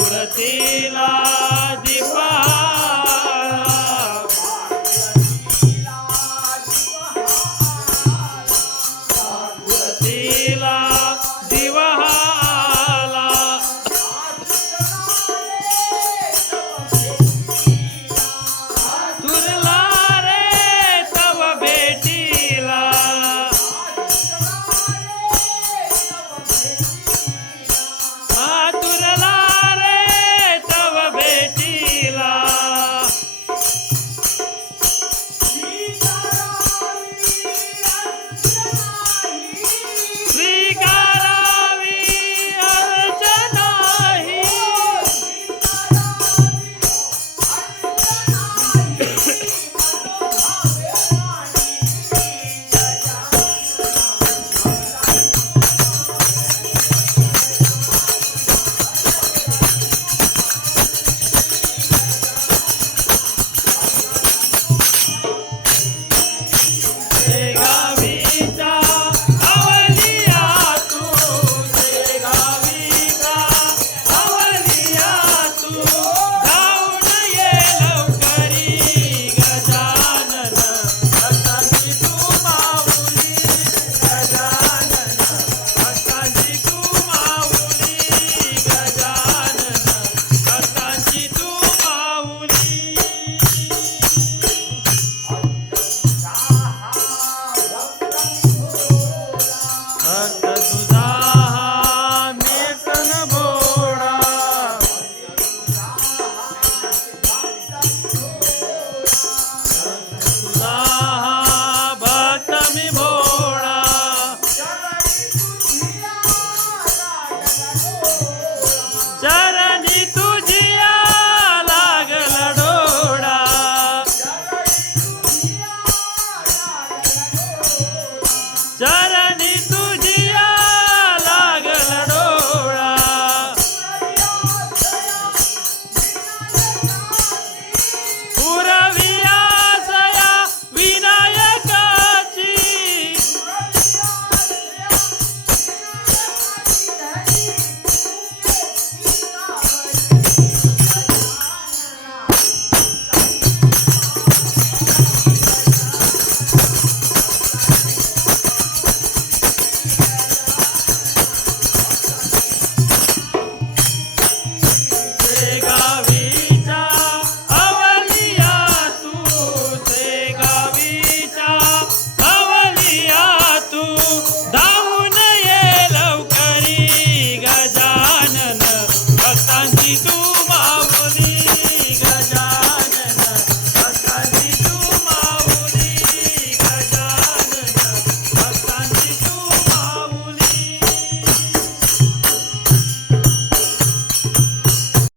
पुरतीला दीपा पुरतीला दिवाला तुरला रे तव भेटीला तुरला रे तव भेटीला स्वीकारावी अर्चनाही शेगावीचा अवलिया तू शेगावीचा अवलिया तू धावून ये लवकरी गजानन भक्तांची तू माऊली गजानन भक्तांची तू माऊली गजानन भक्तांची तू माऊली भक्त तुझा हा मेसन भोळा तुझा हा भक्त मी भोळा चरणी तुझिया लागल डोळा चरणी तुझिया लागल डोळा पुरविया सया विनायकाची शेगावीचा अवलिया तू शेगावीचा अवलिया तू धावून ये लवकरी गजानन भक्तांची तू